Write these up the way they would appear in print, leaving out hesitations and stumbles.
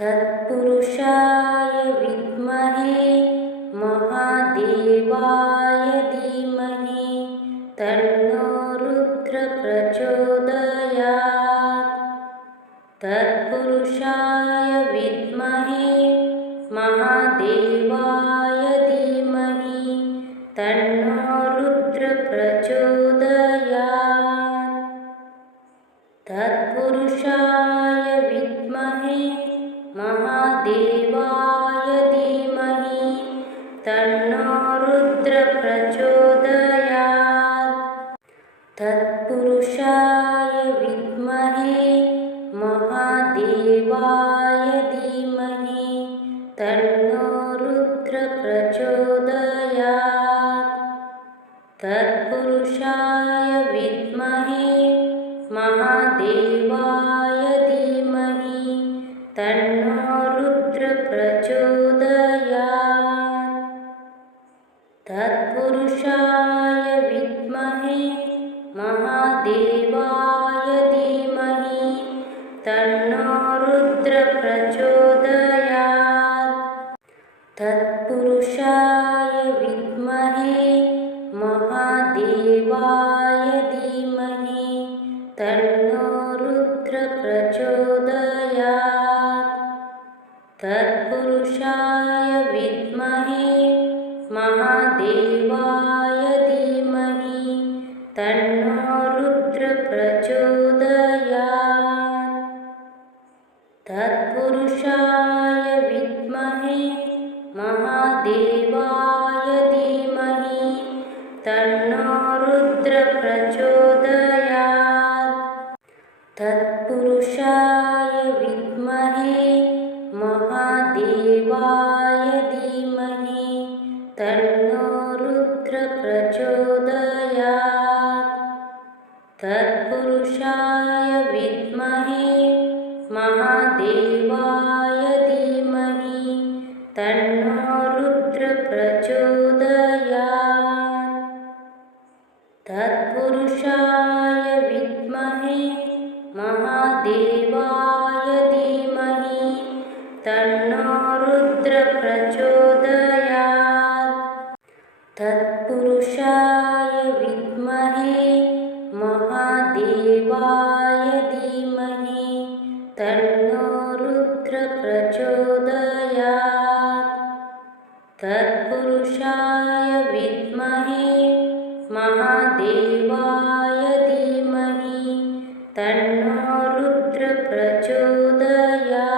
तत्पुरुषाय विद्महे महादेवाय धीमहि तन्नो रुद्रः प्रचोदयात्। तत्पुरुषाय विद्महे महादेवाय धीमहि तन्नो रुद्रः प्रचोदयात्। तत्पुरुषाय विद्महे महादेवाय धीमहि तन्नो रुद्रः प्रचोदयात्। तत्पुरुषाय विद्महे महादेवाय धीमहि तन्नो रुद्रः प्रचोदयात्। तत्पुरुषाय विद्महे महादेवाय धीमहि तन्नो रुद्रः प्रचोदयात्। तत्पुरुषाय विद्महे महादेवाय धीमहि तन्नो रुद्रः प्रचोदयात्। तत्पुरुषाय विद्महे महादेवाय धीमहि तन्नो रुद्रः प्रचोदयात्। तत्पुरुषाय विद्महे महादेवाय धीमहि तन्नो रुद्रः प्रचोदयात्। तत्पुरुषाय विद्महे महादेवाय धीमहि तन्नो रुद्रः प्रचोदयात्। तत्पुरुषाय विद्महे महादेवाय धीमहि तन्नो रुद्रः प्रचोदयात्। तत्पुरुषाय विद्महे महादेवाय धीमहि तन्नो रुद्रः प्रचोदयात्। तत्पुरुषाय विद्महे महादेवाय धीमहि तन्नो रुद्रः प्रचोदयात्। तत्पुरुषाय विद्महे महादेवाय धीमहि तन्नो रुद्रः प्रचोदयात्। तत्पुरुषाय विद्महे महादेवाय धीमहि तन्नो रुद्रः प्रचोदयात्।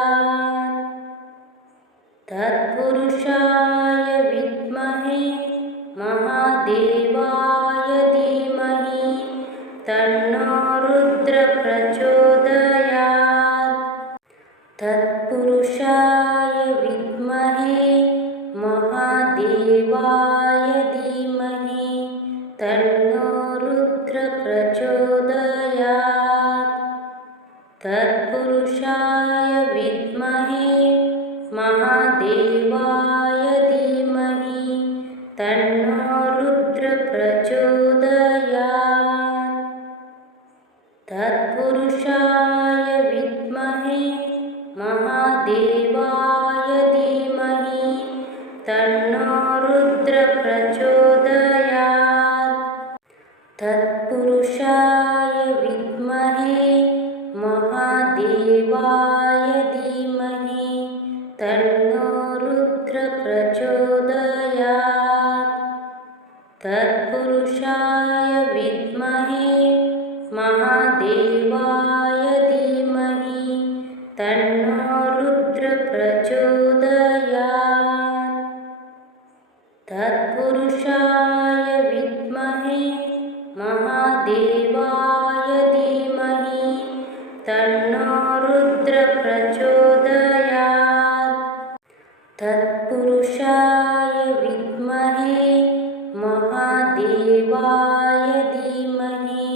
तत्पुरुषाय विद्महे महादेवाय धीमहि तन्नो रुद्रः प्रचोदयात्। तत्पुरुषाय विद्महे महादेवाय धीमहि तन्नो रुद्रः प्रचोदयात्। तत्पुरुषाय विद्महे महादेवाय धीमहि तन्नो रुद्रः प्रचोदयात्। तत्पुरुषाय विद्महे महादेवाय धीमहि तन्नो रुद्रः प्रचोदयात्। तत्पुरुषाय विद्महे महादेवाय धीमहि तन्नो रुद्रः प्रचोदयात्। तत्पुरुषाय विद्महे महादेवाय धीमहि तन्नो रुद्रः प्रचोदयात्। तत्पुरुषाय विद्महे महादेवाय धीमहि तन्नो रुद्रः प्रचोदयात्। तत्पुरुषाय विद्महे महादेवाय धीमहि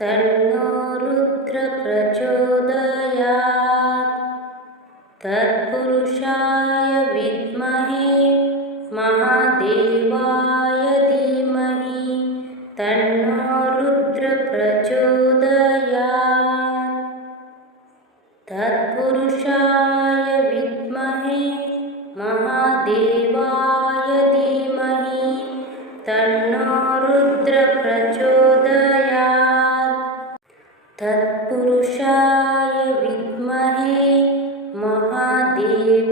तन्नो रुद्रः प्रचोदयात्। तत्पुरुषाय विद्महे महादेवाय धीमहि तन्नो रुद्रः प्रचोदयात्। तत्पुरुषाय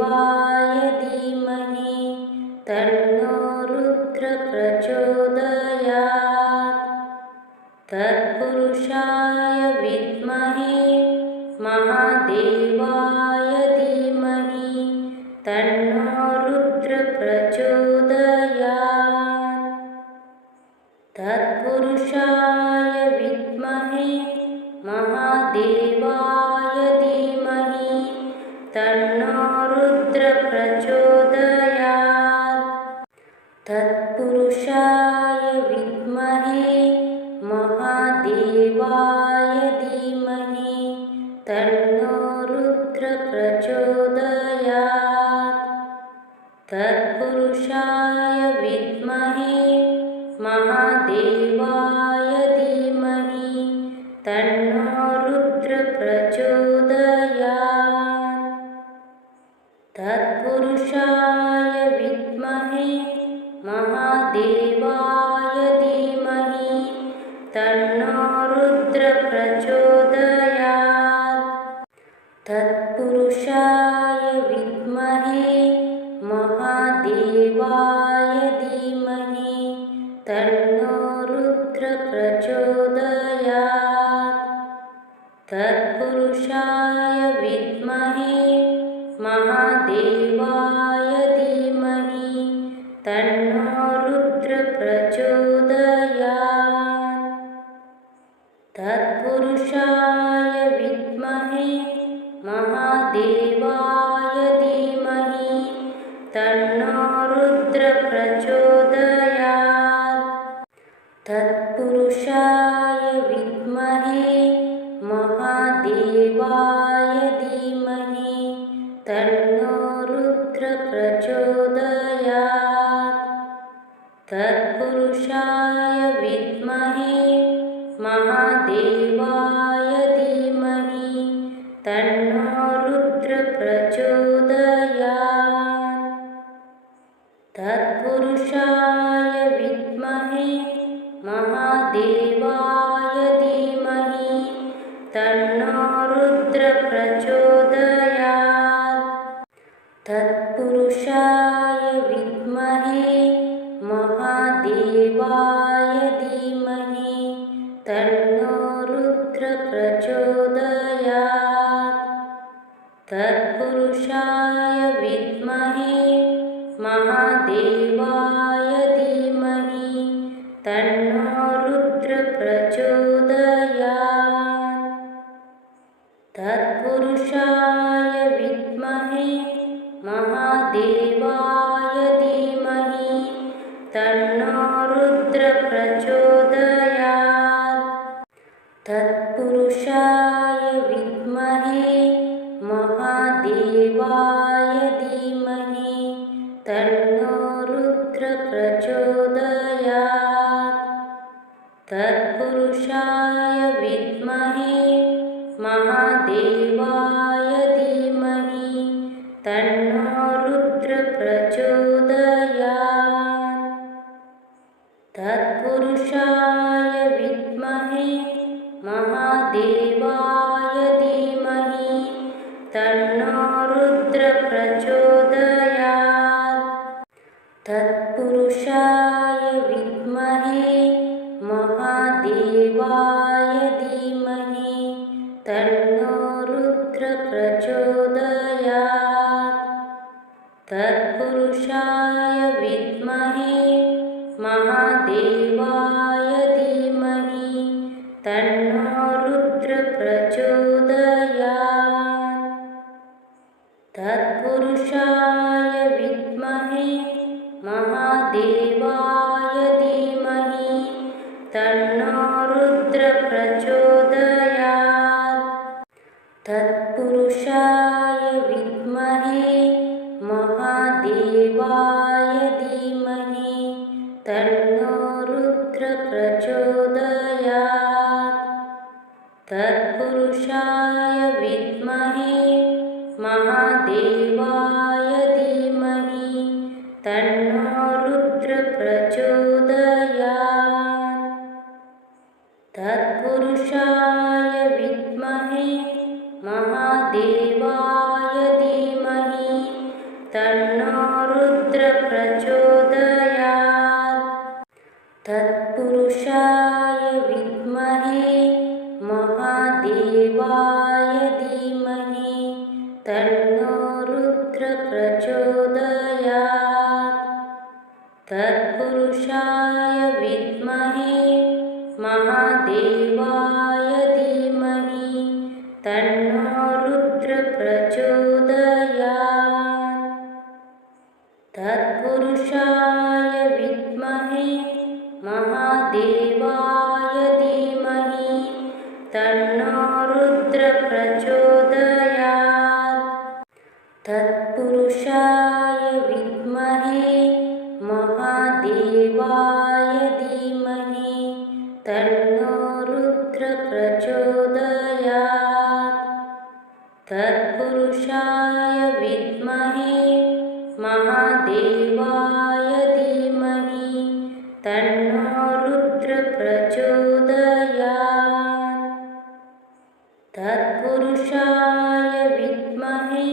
धीमहि तन्नो रुद्र प्रचोदयात्। तत्पुरुषाय विद्महे महादेवाय धीमहि तन्नो रुद्र प्रचोदयात्। तत्पुरुषाय विद्महे महादेवाय धीमहि तन्नो रुद्र प्रचोदयात्। तत्पुरुषाय विद्महे महादेवाय धीमहि तन्नो रुद्र प्रचोदयात्। तत्पुरुषाय विद्महे महादेवाय धीमहि तन्नो रुद्र प्रचोदयात्। तत्पुरुषाय विद्महे महादेवाय धीमहि तन्नो रुद्र प्रचोदयात्। तत्पुरुषाय विद्महे महादेवाय धीमहि तन्नो रुद्र प्रचोदयात्। तत्पुरुषाय विद्महे महादेवाय धीमहि तन्नो रुद्र प्रचोदयात्। तत्पुरुषाय विद्महे महादेवाय धीमहि तन्नो रुद्र प्रचोदयात्। तत्पुरुषाय विद्महे महादेवाय धीमहि तन्नो रुद्र प्रचोदयात्। तत्पुरुषाय विद्महे महादेवाय धीमहि तन्नो रुद्र प्रचोदयात्। तत्पुरुषाय विद्महे महादेवाय धीमहि तन्नो रुद्र प्रचोदयात्। तत्पुरुषाय विद्महे महादेवाय धीमहि तन्नो रुद्र प्रचोदयात्। तत्पुरुषाय विद्महे महादेवाय धीमहि तन्नो रुद्र प्रचोदयात्। तत्पुरुषाय विद्महे महादेवाय धीमहि तन्नो रुद्र प्रचोदयात्। तत्पुरुषाय विद्महे महादेवाय धीमहि तन्नो रुद्र प्रचोदयात्। तत्पुरुषाय विद्महे महादेवाय धीमहि तन्नो रुद्र प्रचोदयात्। तत्पुरुषाय विद्महे महादेवाय धीमहि तन्नो रुद्र प्रचोदयात्। तत्पुरुषाय विद्महे महादेवाय धीमहि तन्नो रुद्र प्रचोदयात्। तत्पुरुषाय विद्महे महादेवाय धीमहि तन्नो रुद्र प्रचोदयात्। तत्पुरुषाय विद्महे महादेवाय धीमहि तन्नो रुद्र प्रचोदयात्। तत्पुरुषाय विद्महे महादेवाय धीमहि तन्नो रुद्र प्रचोदयात्। तत्पुरुषाय विद्महे महादेवाय धीमहि तन्नो रुद्र प्रचोदयात्। तत्पुरुषाय विद्महे महादेवाय धीमहि तन्नो रुद्र प्रचोदयात्। तत्पुरुषाय विद्महे महादेवाय धीमहि तन्नो रुद्र प्रचोदयात्। तत्पुरुषाय विद्महे महादेवाय धीमहि तन्नो रुद्र प्रचोदयात्। तत्पुरुषाय विद्महे महादेवाय धीमहि तन्नो रुद्र प्रचोदयात्। तत्पुरुषाय विद्महे महादेवाय धीमहि तन्नो रुद्र प्रचोदयात्। तत्पुरुषाय विद्महे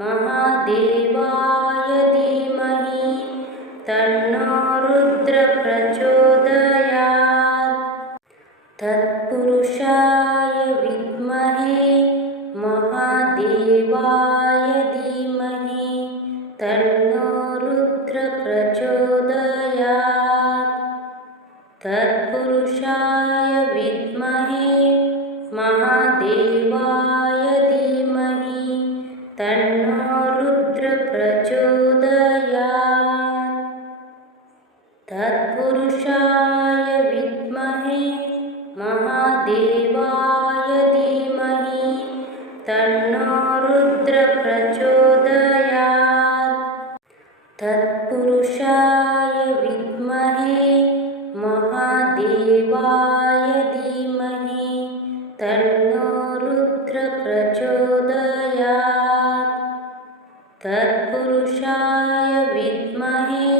महादेवाय धीमहि तन्नो रुद्र प्रचोदयात्। तत्पुरुषाय विद्महे महादेवाय धीमहि तन्नो रुद्र प्रचोदयात्। तत्पुरुषाय विद्महे महादेवाय धीमहि तन्नो रुद्र प्रचोदयात्। तत्पुरुषाय विद्महे महादेवाय धीमहि तन्नो रुद्र प्रचोदयात्। तत्पुरुषाय विद्महे महादेवाय धीमहि तन्नो रुद्र प्रचोदयात्। तत्पुरुषाय विद्महे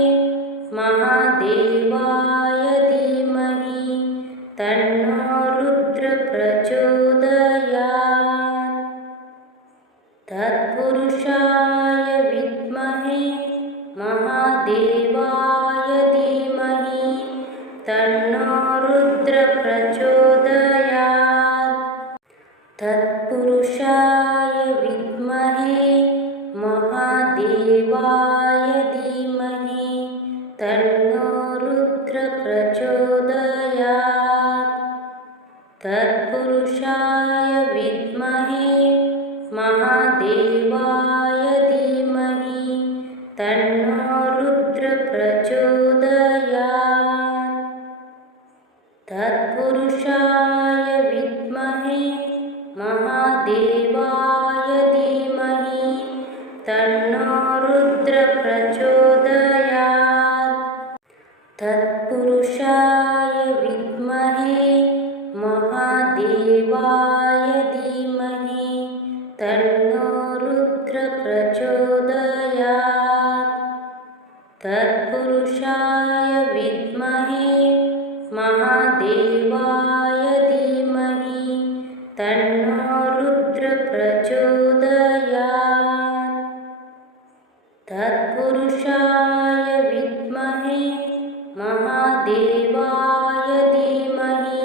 महादेवाय धीमहि तन्नो रुद्र प्रचोदयात्। तत्पुरुषाय विद्महे महादेवाय धीमहि तन्नो रुद्र प्रचोदयात्। तत्पुरुषाय विद्महे महादेवाय धीमहि तन्नो रुद्र प्रचोदयात्। तत्पुरुषाय विद्महे महादेवाय धीमहि तन्नो रुद्र प्रचोदयात्। तत्पुरुषाय विद्महे महादेवाय धीमहि तन्नो रुद्र प्रचोदयात्। तत्पुरुषाय विद्महे महादेवाय धीमहि तन्नो रुद्र प्रचोदयात्। तत्पुरुषाय विद्महे महादेवाय धीमहि तन्नो रुद्र प्रचोदयात्। तत्पुरुषाय विद्महे महादेवाय धीमहि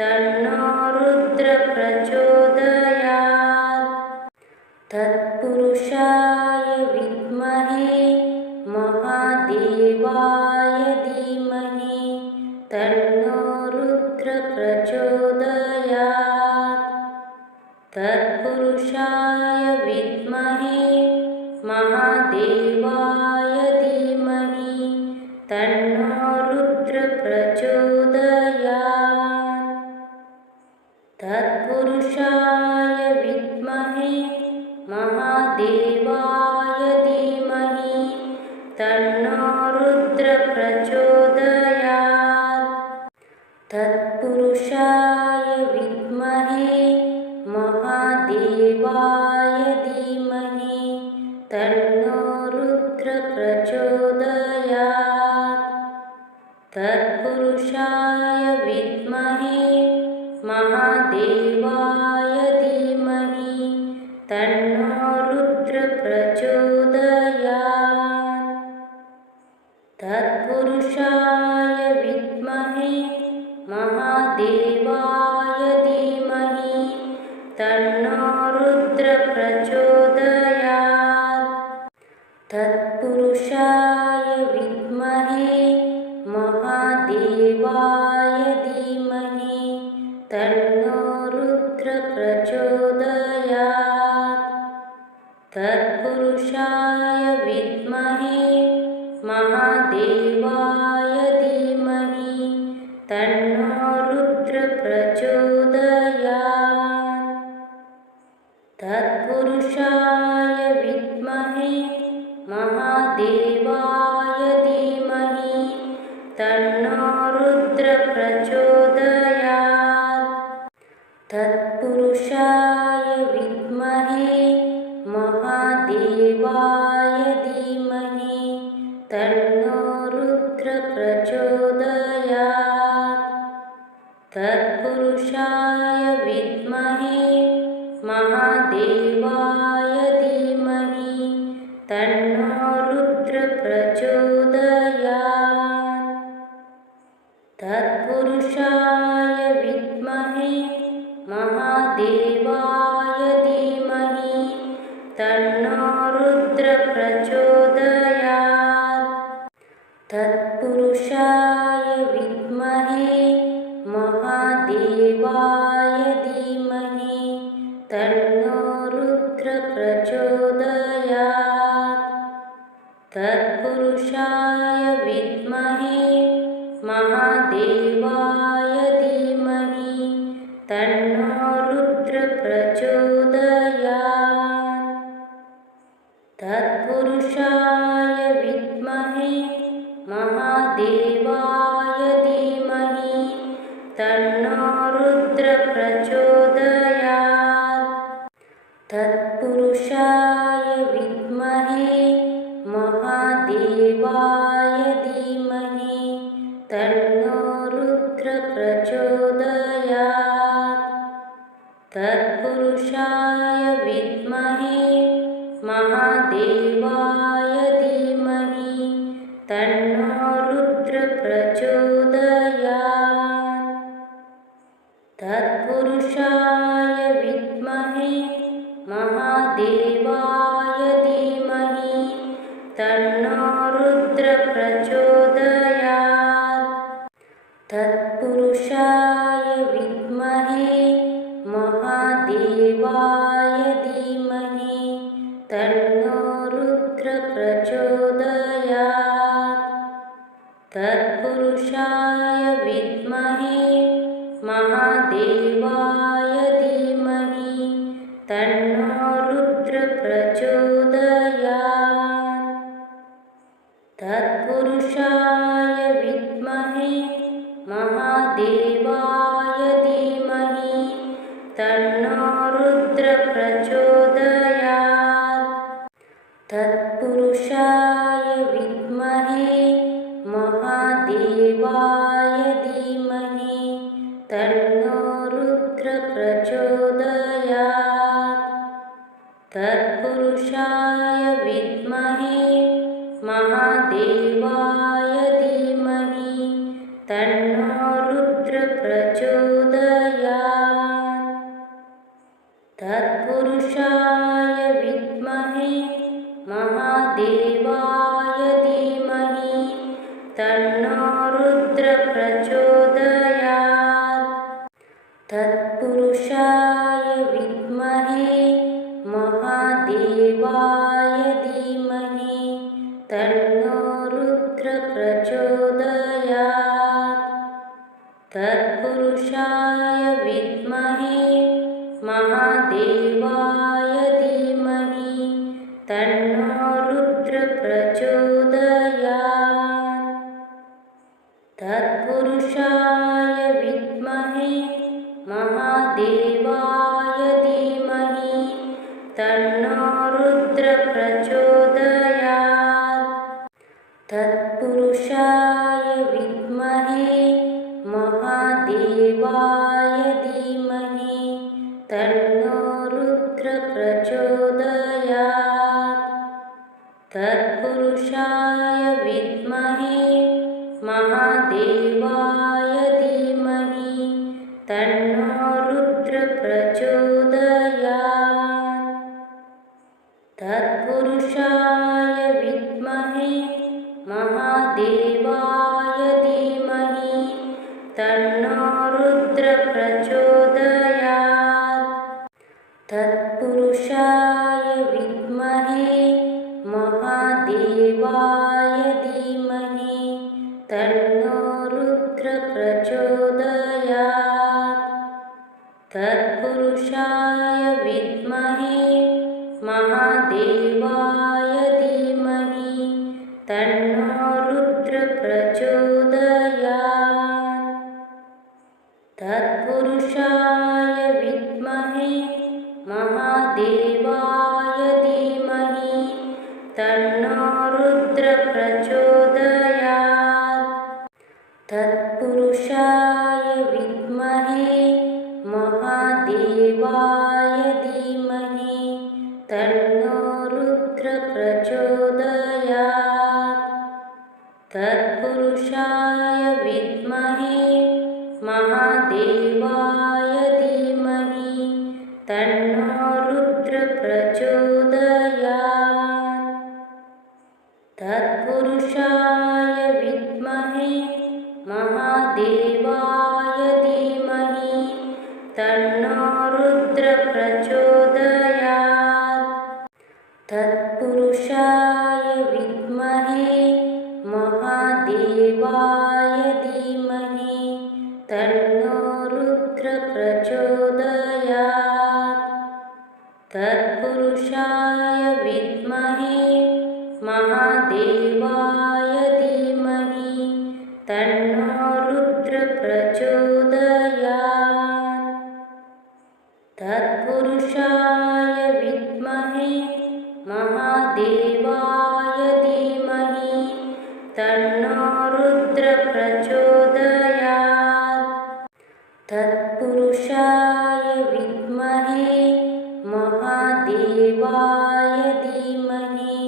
तन्नो रुद्र प्रचोदयात्। तत्पुरुषाय विद्महे महादेवाय धीमहि तन्नो रुद्र प्रचोदयात्। तत्पुरुषाय विद्महे महादेवाय धीमहि तन्नो रुद्र प्रचोदयात्। तत्पुरुषाय विद्महे महादेवाय धीमहि तन्नो रुद्र प्रचोदयात्। तत्पुरुषाय विद्महे महादेवाय धीमहि तन्नो रुद्र प्रचोदयात्। तत्पुरुषाय विद्महे महादेवाय धीमहि तन्नो रुद्र प्रचोदयात्। तत्पुरुषाय विद्महे महादेवाय धीमहि तन्नो रुद्र प्रचोदयात्। तत्पुरुषाय विद्महे महादेवाय धीमहि तन्नो रुद्र प्रचोदयात्। तत्पुरुषाय विद्महे महादेवाय धीमहि तन्नो रुद्र प्रचोदयात्। तत्पुरुषाय विद्महे महादेवाय धीमहि तन्नो रुद्र प्रचोदयात्। तत्पुरुषाय विद्महे महादेवाय धीमहि तन्नो रुद्र प्रचोदयात्। तत्पुरुषाय विद्महे महादेवाय धीमहि तन्नो रुद्र प्रचोदयात्। तत्पुरुषाय विद्महे महादेवाय धीमहि तन्नो रुद्र प्रचोदयात्। तत्पुरुषाय विद्महे महादेवाय धीमहि तन्नो रुद्र प्रचोदयात्। तत्पुरुषाय विद्महे महादेवाय धीमहि तन्नो रुद्र प्रचोदयात्। तत्पुरुषाय विद्महे महादेवाय धीमहि तन्नो रुद्र प्रचोदयात्। तत्पुरुषाय विद्महे महादेवाय धीमहि तन्नो रुद्र प्रचोदयात्। तत्पुरुषाय विद्महे महादेवाय धीमहि तन्नो रुद्र प्रचोदयात्। तत्पुरुषाय विद्महे महादेवाय धीमहि तन्नो रुद्र प्रचोदयात्। तत्पुरुषाय विद्महे महादेवाय धीमहि तन्नो रुद्र प्रचोदयात्। तत्पुरुषाय विद्महे महादेवाय धीमहि तन्नो रुद्र प्रचोदयात्। तत्पुरुषाय विद्महे महादेवाय धीमहि तन्नो रुद्र प्रचोदयात्। तत्पुरुषाय विद्महे महादेवाय धीमहि तन्नो रुद्र प्रचोदयात्। तत्पुरुषाय विद्महे महादेवाय धीमहि तन्नो रुद्र प्रचोदयात्। तत्पुरुषाय विद्महे महादेवाय धीमहि तन्नो रुद्र प्रचोदयात्। तत्पुरुषाय विद्महे महादेवाय धीमहि तन्नो रुद्र प्रचोदयात्। तत्पुरुषाय विद्महे महादेवाय धीमहि तन्नो रुद्र प्रचोदयात्। तत्पुरुषाय विद्महे महादेवाय धीमहि तन्नो रुद्र प्रचोदयात्। तत्पुरुषाय विद्महे महादेवाय धीमहि तन्नो रुद्र प्रचोदयात्। तत्पुरुषाय विद्महे महादेवाय धीमहि तन्नो रुद्र प्रचोदयात्। तत्पुरुषाय विद्महे महादेवाय धीमहि तन्नो रुद्र प्रचोदयात्। तत्पुरुषाय विद्महे महादेवाय धीमहि तन्नो रुद्र प्रचोदयात्। तत्पुरुषाय विद्महे महादेवाय धीमहि तन्नो रुद्र प्रचोदयात्। तत्पुरुषाय विद्महे महादेवाय धीमहि तन्नो रुद्र प्रचोदयात्। तत्पुरुषाय विद्महे महादेवाय धीमहि तन्नो रुद्रः प्रचोदयात्। तत्पुरुषाय विद्महे महादेवाय धीमहि तन्नो रुद्रः प्रचोदयात्। तत्पुरुषाय विद्महे महादेवाय धीमहि तन्नो रुद्रः प्रचोदयात्। तत्पुरुषाय विद्महे महादेवाय धीमहि तन्नो रुद्रः प्रचोदयात्। तत्पुरुषाय विद्महे महादेवाय धीमहि तन्नो रुद्रः प्रचोदयात्। तत्पुरुषाय विद्महे महादेवाय धीमहि तन्नो रुद्रः प्रचोदयात्। तत्पुरुषाय विद्महे महादेवाय धीमहि तन्नो रुद्रः प्रचोदयात्। तत्पुरुषाय विद्महे महादेवाय धीमहि तन्नो रुद्रः प्रचोदयात्। तत्पुरुषाय विद्महे महादेवाय धीमहि तन्नो रुद्रः प्रचोदयात्। तत्पुरुषाय विद्महे महादेवाय धीमहि तन्नो रुद्रः प्रचोदयात्। तत्पुरुषाय विद्महे महादेवाय धीमहि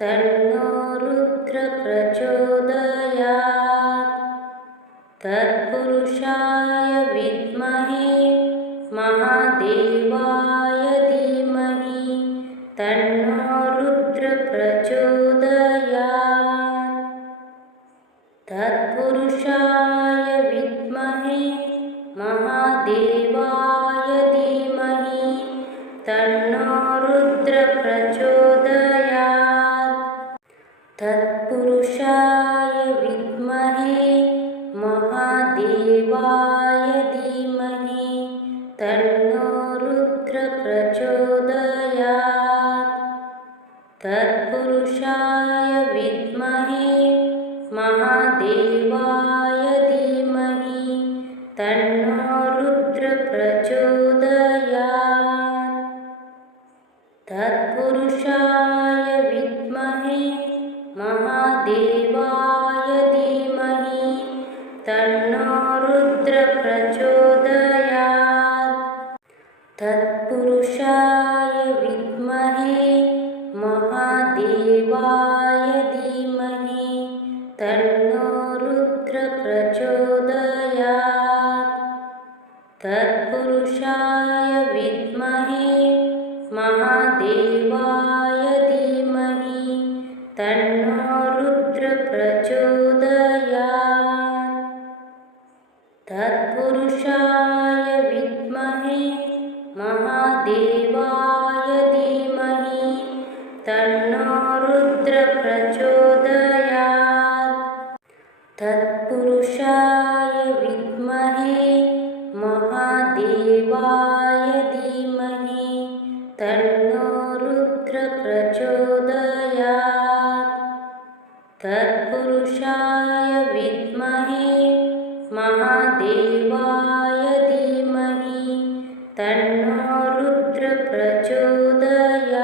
तन्नो रुद्रः प्रचोदयात्। तत्पुरुषाय विद्महे महादेवाय धीमहि तन्नो रुद्रः प्रचोदयात्। तत्पुरुषाय विद्महे महादेवाय धीमहि तन्नो रुद्रः प्रचोदयात्। तत्पुरुषाय विद्महे महादेवाय धीमहि तन्नो रुद्रः प्रचोदयात्। तत्पुरुषाय विद्महे महादेवाय धीमहि तन्नो रुद्रः प्रचोदयात्। तत्पुरुषाय विद्महे महादेवाय धीमहि तन्नो रुद्रः प्रचोदयात्। तत्पुरुषाय विद्महे महादेवाय धीमहि तन्नो रुद्रः प्रचोदयात्। तत्पुरुषाय विद्महे महादेवाय धीमहि तन्नो रुद्रः प्रचोदयात्। तत्पुरुषाय विद्महे महादेवाय धीमहि तन्नो रुद्रः प्रचोदयात्। तत्पुरुषाय विद्महे महादेवाय धीमहि तन्नो रुद्रः प्रचोदयात्। तत्पुरुषाय विद्महे महादेवाय धीमहि तन्नो रुद्रः प्रचोदयात्।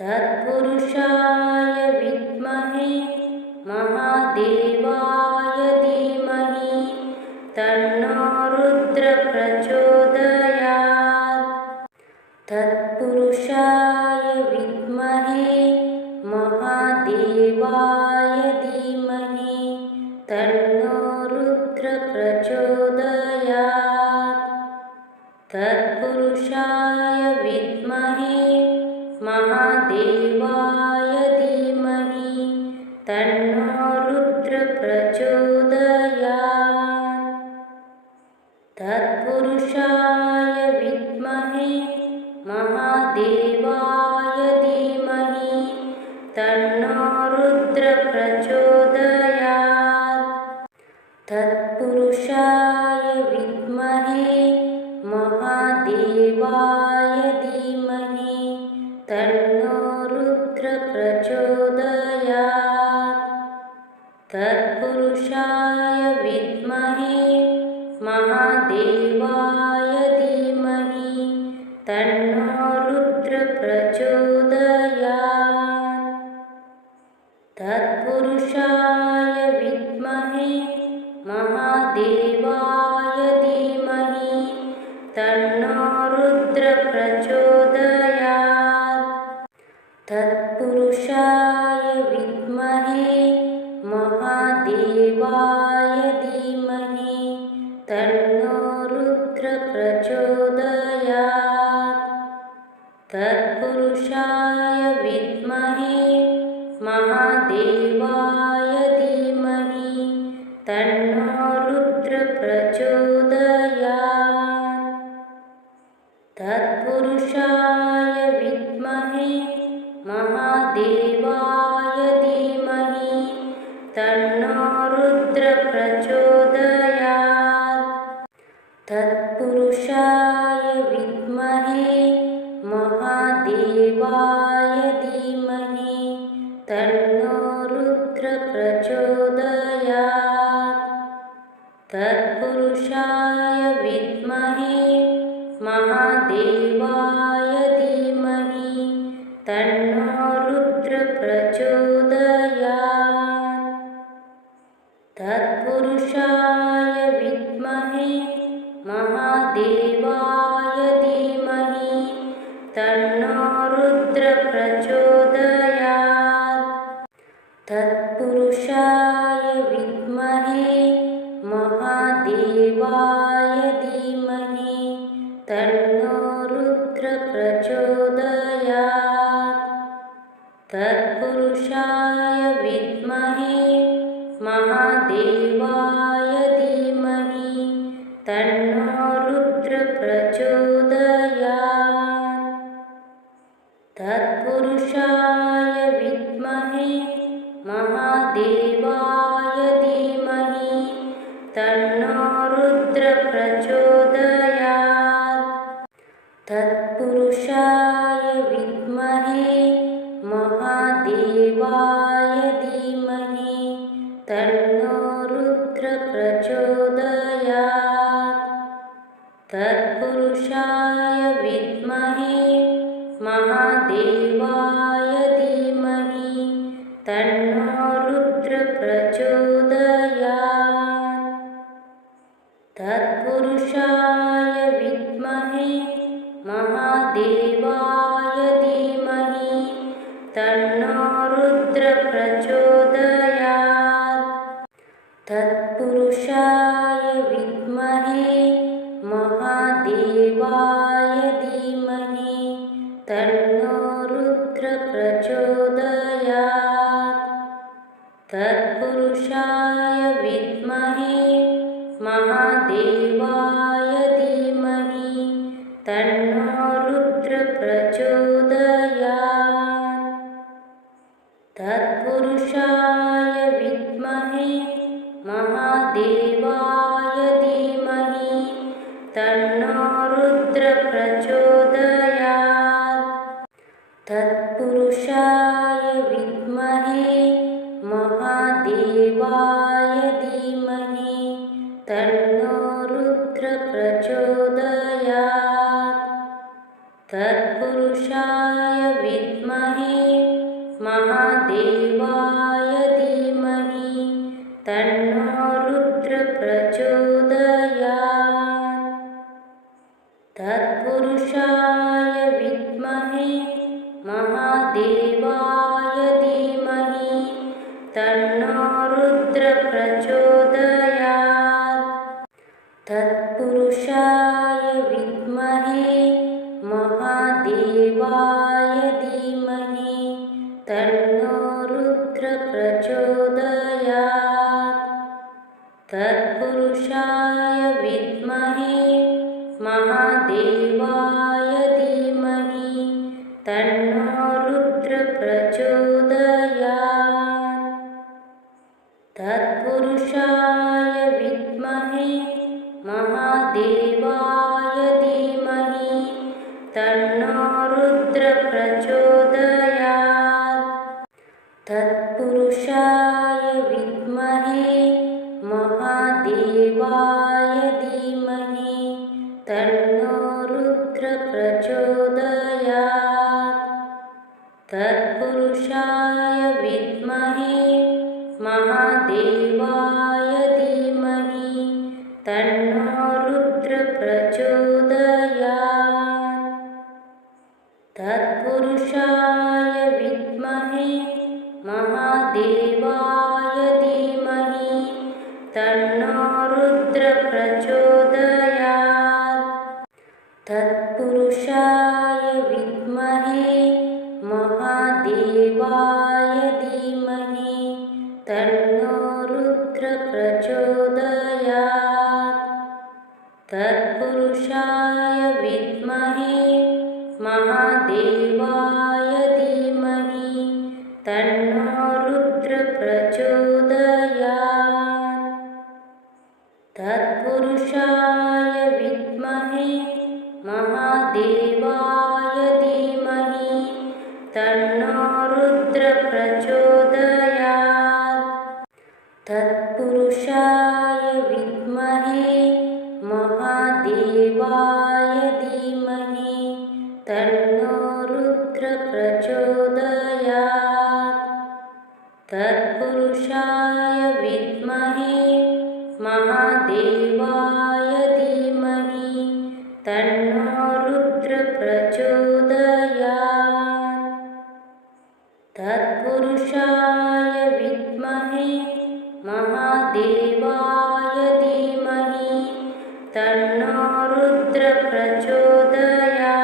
तत्पुरुषाय विद्महे महादेवाय धीमहि तन्नो रुद्रः प्रचोदयात्। तत्पुरुषाय विद्महे महादेवाय धीमहि तन्नो रुद्रः प्रचोदयात्। तत्पुरुषाय विद्महे महादेवाय धीमहि तन्नो रुद्र प्रचोदयात्। तत्पुरुषाय विद्महे महादेवाय धीमहि तन्नो रुद्र प्रचोदयात्। तत्पुरुषाय विद्महे महादेवाय धीमहि तन्नो रुद्र प्रचोदयात्। तत्पुरुषाय विद्महे महादेवाय धीमहि तन्नो रुद्र प्रचोदयात्। तत्पुरुषाय विद्महे महादेवाय धीमहि तन्नो रुद्र प्रचोदयात्। तत्पुरुषाय विद्महे महादेवाय धीमहि तन्नो रुद्र प्रचोदयात्। तत्पुरुषाय विद्महे महादेवाय धीमहि तन्नो रुद्र प्रचोदयात्। तत्पुरुषाय विद्महे महादेवाय धीमहि तन्नो रुद्र प्रचोदयात्। तत्पुरुषाय विद्महे महादेवाय धीमहि तन्नो रुद्र प्रचोदयात्। तत्पुरुषाय विद्महे महादेवाय धीमहि तन्नो रुद्र प्रचोदयात्। तत्पुरुषाय विद्महे महादेवाय धीमहि तन्नो रुद्र प्रचोदयात्। तत्पुरुषाय विद्महे महादेवाय धीमहि तन्नो रुद्र प्रचोदयात्। तत्पुरुषाय विद्महे महादेवाय धीमहि तन्नो रुद्र प्रचोदयात्। तत्पुरुषाय विद्महे महादेवाय धीमहि तन्नो रुद्र प्रचोदयात्। तत्पुरुषाय विद्महे महादेवाय धीमहि तन्नो रुद्र प्रचोदयात्। तत्पुरुषाय विद्महे महादेवाय धीमहि तन्नो रुद्र प्रचोदयात्। तत्पुरुषाय विद्महे महादेवाय धीमहि तन्नो रुद्र प्रचोदयात्। तत्पुरुषाय विद्महे महादेवाय धीमहि तन्नो रुद्र प्रचोदयात्। तत्पुरुषाय विद्महे महादेवाय धीमहि तन्नो रुद्र प्रचोदयात्। तत्पुरुषाय विद्महे महादेवाय धीमहि तन्नो रुद्र प्रचोदयात्। तत्पुरुषाय विद्महे महादेवाय धीमहि तन्नो रुद्र प्रचोदयात्। तत्पुरुषाय विद्महे महादेवाय धीमहि तन्नो रुद्र प्रचोदयात्। तत्पुरुषाय विद्महे महादेवाय धीमहि तन्नो रुद्र प्रचोदयात्। तत्पुरुषाय विद्महे महादेवाय तन्नो रुद्र प्रचोदयात्। तत्पुरुषाय विद्महे महादेवाय धीमहि तन्नो रुद्र प्रचोदयात्। तत्पुरुषाय विद्महे महादेवाय धीमहि तन्नो रुद्र प्रचोदयात्। तत्पुरुषाय विद्महे महादेवाय धीमहि तन्नो रुद्र प्रचोदयात्। तत्पुरुषाय विद्महे महादेवाय धीमहि तन्नो रुद्र प्रचोदयात्। तत्पुरुषाय विद्महे महादेवाय धीमहि तन्नो रुद्र प्रचोदयात्। तत्पुरुषाय विद्महे महादेवाय धीमहि तन्नो रुद्र प्रचोदयात्। तत्पुरुषाय विद्महे महादेवाय धीमहि तन्नो रुद्र प्रचोदयात्। तत्पुरुषाय विद्महे महादेवाय धीमहि तन्नो रुद्र प्रचोदयात्। तत्पुरुषाय विद्महे महादेवाय धीमहि तन्नो रुद्र प्रचोदयात्। तत्पुरुषाय विद्महे महादेवाय धीमहि तन्नो रुद्र प्रचोदयात्। तत्पुरुषाय विद्महे महादेवाय धीमहि तन्नो रुद्र प्रचोदयात्।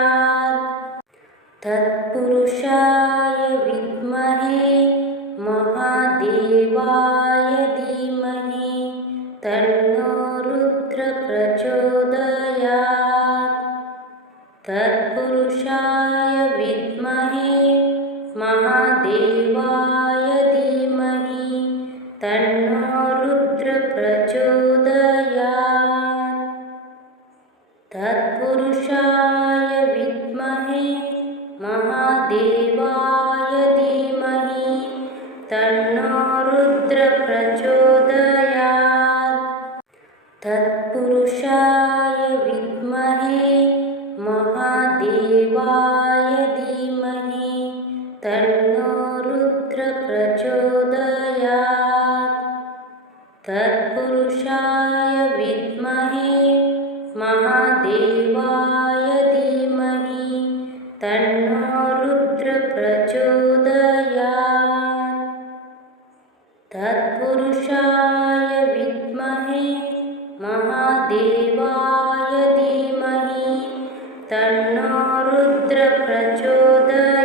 तत्पुरुषाय विद्महे महादेवाय धीमहि तन्नो रुद्र प्रचोदयात्। तत्पुरुषाय विद्महे महादेवाय धीमहि तन्नो रुद्र प्रचोदयात्। तत्पुरुषाय विद्महे महादेवाय धीमहि तन्नो रुद्र प्रचोदयात्। तत्पुरुषाय विद्महे महादेवाय धीमहि तन्नो रुद्र प्रचोदयात्। तत्पुरुषाय विद्महे महादेवाय धीमहि तन्नो रुद्र प्रचोदयात्। तत्पुरुषाय विद्महे महादेवाय धीमहि तन्नो रुद्र प्रचोदयात्।